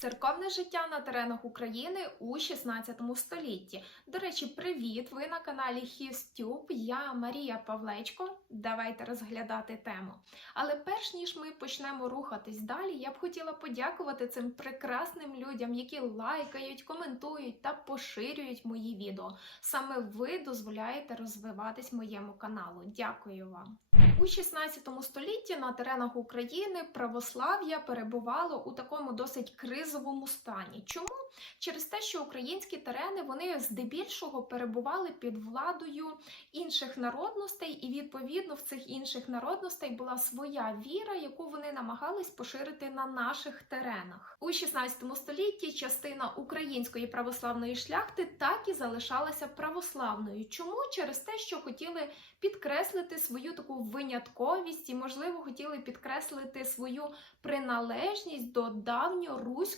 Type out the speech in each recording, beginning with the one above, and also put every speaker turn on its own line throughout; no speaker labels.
Церковне життя на теренах України у 16 столітті. До речі, привіт! Ви на каналі HisTube. Я Марія Павлечко. Давайте розглядати тему. Але перш ніж ми почнемо рухатись далі, я б хотіла подякувати цим прекрасним людям, які лайкають, коментують та поширюють мої відео. Саме ви дозволяєте розвиватись моєму каналу. Дякую вам. У 16 столітті на теренах України православ'я перебувало у такому досить кризовому стані. Чому? Через те, що українські терени вони здебільшого перебували під владою інших народностей, і відповідно в цих інших народностей була своя віра, яку вони намагались поширити на наших теренах. У 16 столітті частина української православної шляхти так і залишалася православною. Чому? Через те, що хотіли підкреслити свою таку винятковість і, можливо, хотіли підкреслити свою приналежність до давньоруського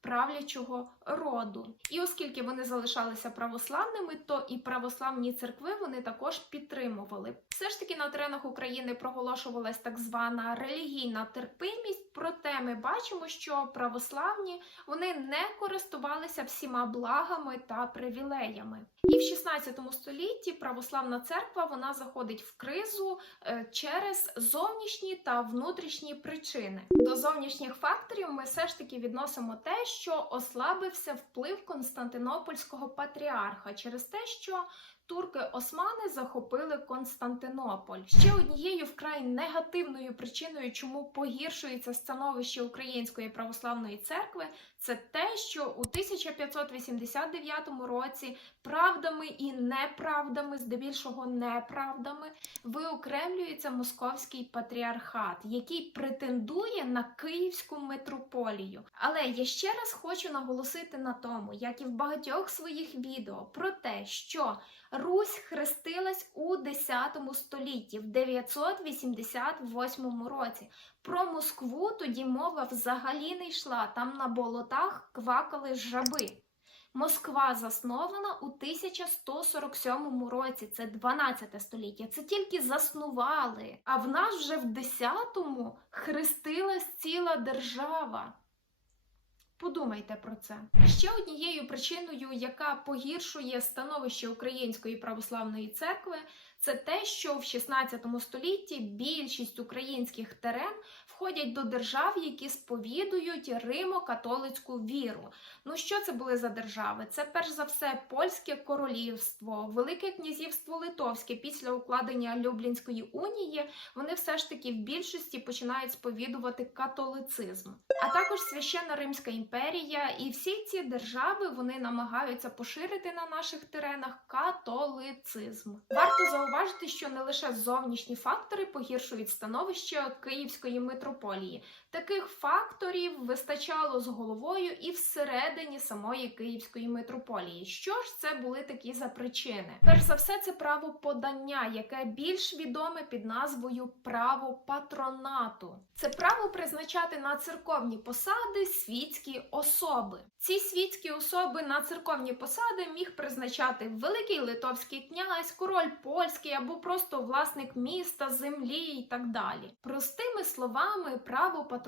правлячого роду. І оскільки вони залишалися православними, то і православні церкви вони також підтримували. Все ж таки на теренах України проголошувалась так звана релігійна терпимість. Проте ми бачимо, що православні вони не користувалися всіма благами та привілеями. І в 16 столітті православна церква вона заходить в кризу е, через зовнішні та внутрішні причини. До зовнішніх факторів ми все ж таки відносимо те, що ослабився вплив Константинопольського патріарха через те, що турки-османи захопили Константинополь. Ще однією вкрай негативною причиною, чому погіршується становище Української православної церкви, це те, що у 1589 році правдами і неправдами, здебільшого неправдами, виокремлюється московський патріархат, який претендує на Київську митрополію. Але я ще раз хочу наголосити на тому, як і в багатьох своїх відео, про те, що Русь хрестилась у 10 столітті, в 988 році. Про Москву тоді мова взагалі не йшла. Там на болотах квакали жаби. Москва заснована у 1147 році, це 12 століття. Це тільки заснували. А в нас вже в 10-му хрестилась ціла держава. Подумайте про це. Ще однією причиною, яка погіршує становище Української православної церкви, це те, що в 16 столітті більшість українських терен входять до держав, які сповідують римо-католицьку віру. Ну що це були за держави? Це перш за все польське королівство, Велике князівство Литовське після укладення Люблінської унії. Вони все ж таки в більшості починають сповідувати католицизм, а також священна Римська імперія. І всі ці держави вони намагаються поширити на наших теренах католицизм. Варто зауважити, що не лише зовнішні фактори погіршують становище Київської митрополії. метрополії. Таких факторів вистачало з головою і всередині самої Київської митрополії. Що ж це були такі за причини? Перш за все, це право подання, яке більш відоме під назвою право патронату. Це право призначати на церковні посади світські особи. Ці світські особи на церковні посади міг призначати великий литовський князь, король польський або просто власник міста, землі і так далі. Простими словами, право патронату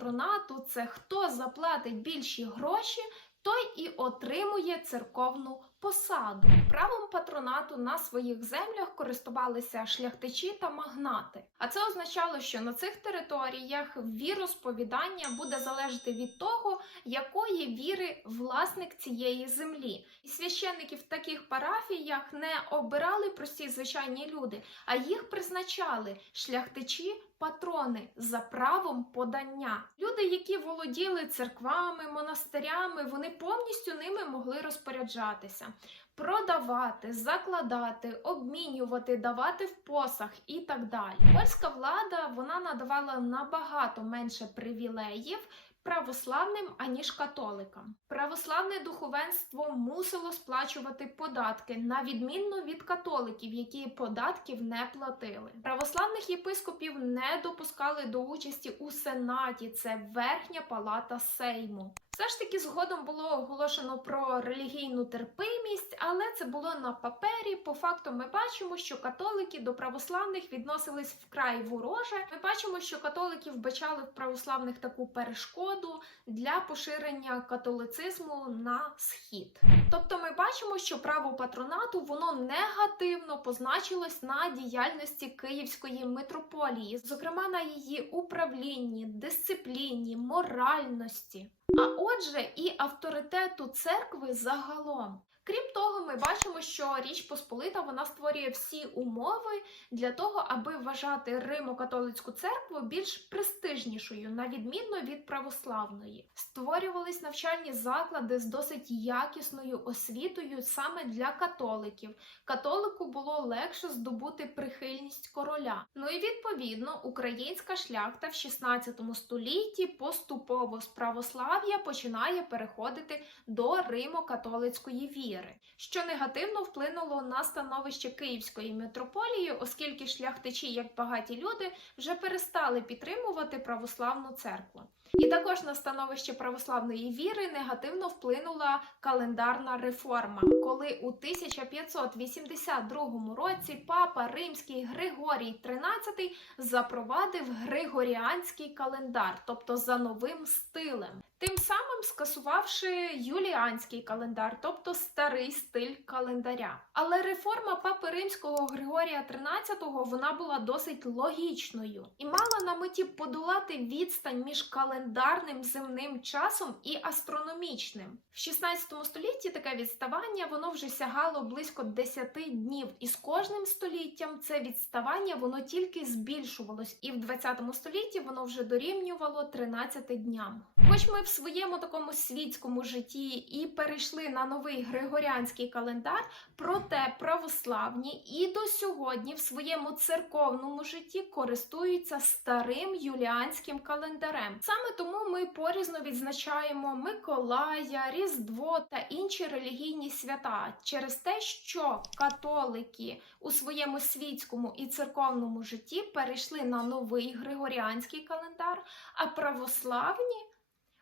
це хто заплатить більші гроші, той і отримує церковну посаду. Правом патронату на своїх землях користувалися шляхтичі та магнати. А це означало, що на цих територіях віросповідання буде залежати від того, якої віри власник цієї землі. І священники в таких парафіях не обирали прості звичайні люди, а їх призначали шляхтичі. Патрони за правом подання. Люди, які володіли церквами, монастирями, вони повністю ними могли розпоряджатися, продавати, закладати, обмінювати, давати в посах і так далі. Польська влада вона надавала набагато менше привілеїв православним, аніж католикам. Православне духовенство мусило сплачувати податки, на відмінно від католиків, які податків не платили. Православних єпископів не допускали до участі у сенаті, це верхня палата Сейму. Все ж таки згодом було оголошено про релігійну терпимість, але це було на папері. По факту ми бачимо, що католики до православних відносились вкрай вороже. Ми бачимо, що католики вбачали в православних таку перешкоду для поширення католицизму на схід. Тобто, ми бачимо, що право патронату воно негативно позначилось на діяльності Київської митрополії, зокрема на її управлінні, дисципліні, моральності, а отже, і авторитету церкви загалом. Крім того, ми бачимо, що Річ Посполита вона створює всі умови для того, аби вважати Римо-католицьку церкву більш престижнішою, на відміну від православної. Створювались навчальні заклади з досить якісною освітою саме для католиків. Католику було легше здобути прихильність короля. Ну і відповідно українська шляхта в 16 столітті поступово з православ'я починає переходити до Римо-католицької віри, що негативно вплинуло на становище Київської митрополії, оскільки шляхтичі, як багаті люди, вже перестали підтримувати православну церкву. І також на становище православної віри негативно вплинула календарна реформа, коли у 1582 році папа римський Григорій XIII запровадив григоріанський календар, тобто за новим стилем. Тим самим скасувавши юліанський календар, тобто старий стиль календаря. Але реформа папи римського Григорія XIII вона була досить логічною і мала на меті подолати відстань між календарним земним часом і астрономічним. В 16 столітті таке відставання воно вже сягало близько 10 днів, і з кожним століттям це відставання воно тільки збільшувалось, і в 20 столітті воно вже дорівнювало 13 дням. Хоч ми в своєму такому світському житті і перейшли на новий григоріанський календар, проте православні і до сьогодні в своєму церковному житті користуються старим юліанським календарем. Саме тому ми порізно відзначаємо Миколая, Різдво та інші релігійні свята через те, що католики у своєму світському і церковному житті перейшли на новий григоріанський календар, а православні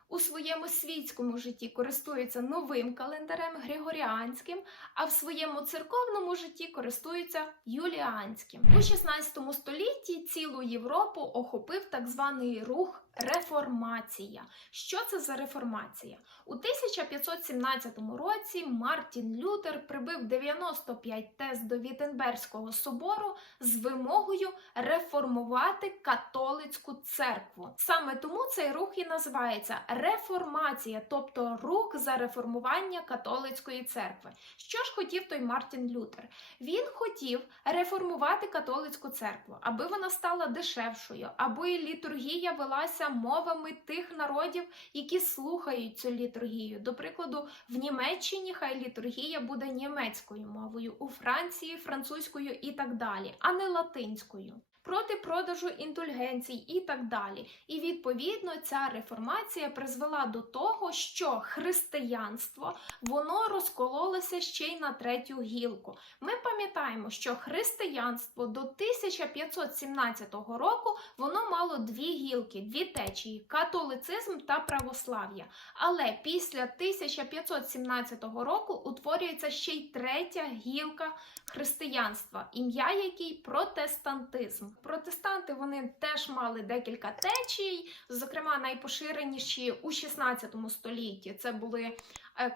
у своєму світському житті користуються новим календарем Григоріанським, а в своєму церковному житті користуються юліанським. У 16 столітті цілу Європу охопив так званий рух реформація. Що це за реформація? У 1517 році Мартін Лютер прибив 95 тез до Віттенберзького собору з вимогою реформувати католицьку церкву. Саме тому цей рух і називається реформація, тобто рух за реформування католицької церкви. Що ж хотів той Мартін Лютер? Він хотів реформувати католицьку церкву, аби вона стала дешевшою, аби літургія велася мовами тих народів, які слухають цю літургію. До прикладу, в Німеччині хай літургія буде німецькою мовою, у Франції французькою і так далі, а не латинською. Проти продажу індульгенцій і так далі. І відповідно ця реформація призвела до того, що християнство воно розкололося ще й на третю гілку. Ми пам'ятаємо, що християнство до 1517 року воно мало дві гілки, дві течії католицизм та православ'я. Але після 1517 року утворюється ще й третя гілка християнства, ім'я якій протестантизм. Протестанти вони теж мали декілька течій, зокрема найпоширеніші у 16 столітті. Це були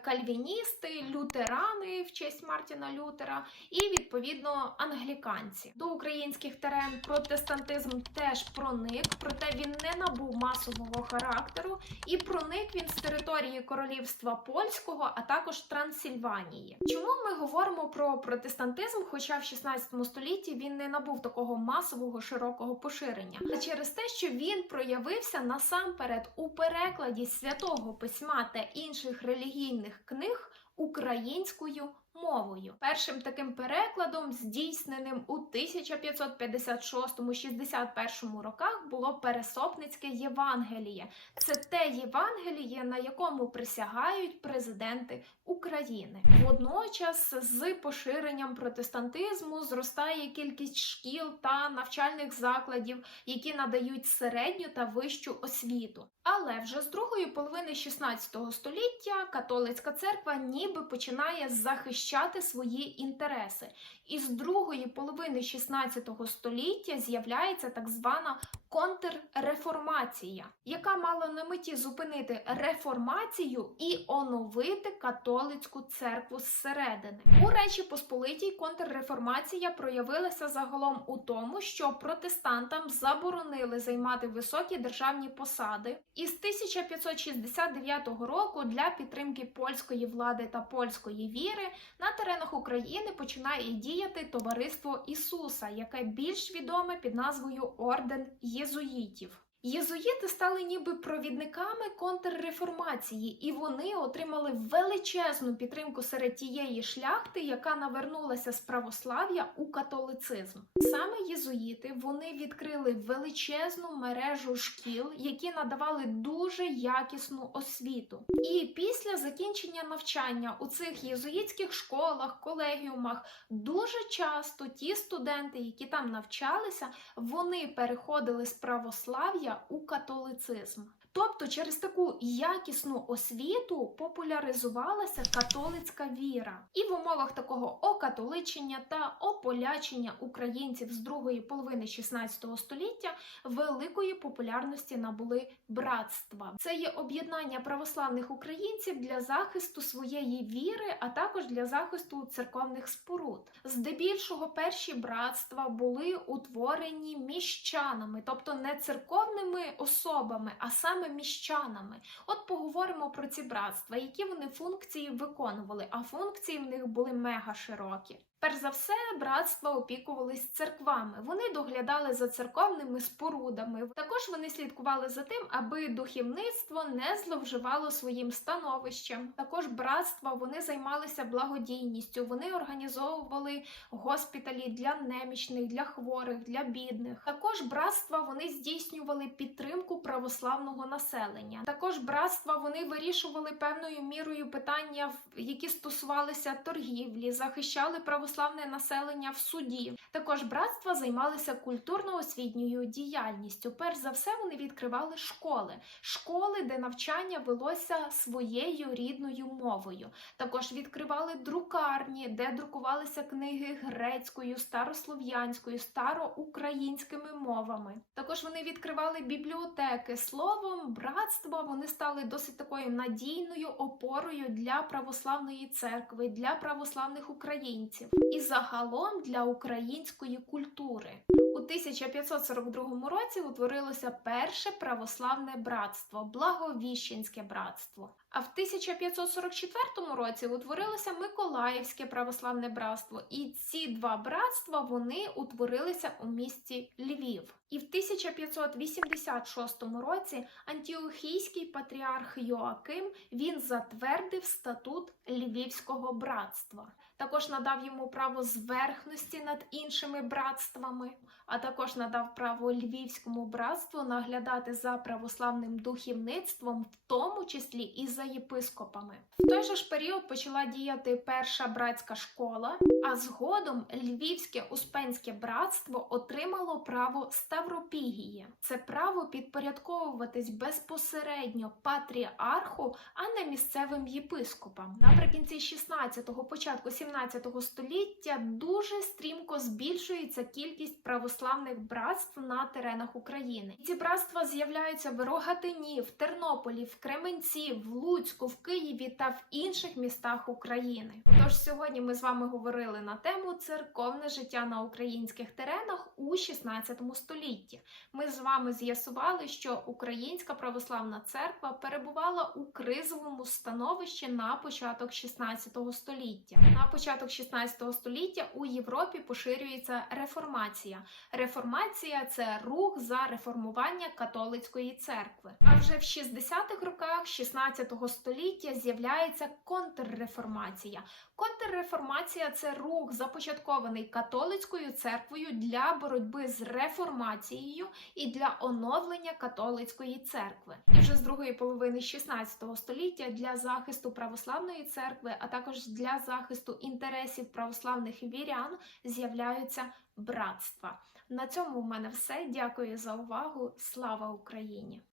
кальвіністи, лютерани в честь Мартіна Лютера і відповідно англіканці. До українських терен протестантизм теж проник, проте він не набув масового характеру і проник він з території королівства польського, а також Трансильванії. Чому ми говоримо про протестантизм? Хоча в 16 столітті він не набув такого масового широкого поширення, а через те, що він проявився насамперед у перекладі святого письма та інших релігійних книг українською мовою. Першим таким перекладом, здійсненим у 1556-61 роках, було Пересопницьке Євангеліє. Це те Євангеліє, на якому присягають президенти України. Водночас, з поширенням протестантизму зростає кількість шкіл та навчальних закладів, які надають середню та вищу освіту. Але вже з другої половини 16 століття католицька церква ніби починає захищати свої інтереси. І з другої половини 16 століття з'являється так звана контрреформація, яка мала на меті зупинити реформацію і оновити католицьку церкву зсередини. У Речі Посполитій контрреформація проявилася загалом у тому, що протестантам заборонили займати високі державні посади, і з 1569 року для підтримки польської влади та польської віри на теренах України починає діяти Товариство Ісуса, яке більш відоме під назвою Орден Єзуїтів. Єзуїти стали ніби провідниками контрреформації, і вони отримали величезну підтримку серед тієї шляхти, яка навернулася з православ'я у католицизм. Саме єзуїти вони відкрили величезну мережу шкіл, які надавали дуже якісну освіту. І після закінчення навчання у цих єзуїтських школах, колегіумах дуже часто ті студенти, які там навчалися, вони переходили з православ'я у католицизм. Тобто через таку якісну освіту популяризувалася католицька віра, і в умовах такого окатоличення та ополячення українців з другої половини 16 століття великої популярності набули братства. Це є об'єднання православних українців для захисту своєї віри, а також для захисту церковних споруд. Здебільшого перші братства були утворені міщанами, тобто не церковними особами, а саме міщанами. От поговоримо про ці братства, які вони функції виконували, а функції в них були мега широкі. Перш за все, братства опікувались церквами. Вони доглядали за церковними спорудами. Також вони слідкували за тим, аби духовництво не зловживало своїм становищем. Також братства вони займалися благодійністю. Вони організовували госпіталі для немічних, для хворих, для бідних. Також братства вони здійснювали підтримку православного населення. Також братства вони вирішували певною мірою питання, які стосувалися торгівлі, захищали православне населення в суді. Також братства займалися культурно-освітньою діяльністю. Перш за все, вони відкривали школи, школи, де навчання велося своєю рідною мовою. Також відкривали друкарні, де друкувалися книги грецькою, старослов'янською, староукраїнськими мовами. Також вони відкривали бібліотеки. Словом, братства вони стали досить такою надійною опорою для православної церкви, для православних українців і загалом для української культури. У 1542 році утворилося перше православне братство Благовіщенське братство. А в 1544 році утворилося Миколаївське православне братство, і ці два братства вони утворилися у місті Львів. І в 1586 році антіохійський патріарх Йоаким він затвердив статут Львівського братства. Також надав йому право зверхності над іншими братствами, а також надав право Львівському братству наглядати за православним духовництвом, в тому числі і за єпископами. В той же ж період почала діяти перша братська школа, а згодом Львівське Успенське братство отримало право Ставропігії. Це право підпорядковуватись безпосередньо патріарху, а не місцевим єпископам. Наприкінці 16-го, початку 17-го століття дуже стрімко збільшується кількість православних братств на теренах України. Ці братства з'являються в Рогатині, в Тернополі, в Кременці, в Луцьку, в Києві та в інших містах України. Тож сьогодні ми з вами говорили на тему церковне життя на українських теренах у 16 столітті. Ми з вами з'ясували, що Українська православна церква перебувала у кризовому становищі на початок 16 століття. На початок 16 століття у Європі поширюється реформація. Реформація це рух за реформування католицької церкви. А вже в 60-х роках 16 століття з'являється контрреформація. Контрреформація це рух, започаткований католицькою церквою для боротьби з реформацією і для оновлення католицької церкви. І вже з другої половини 16 століття для захисту православної церкви, а також для захисту інтересів православних вірян з'являються братства. На цьому в мене все. Дякую за увагу. Слава Україні!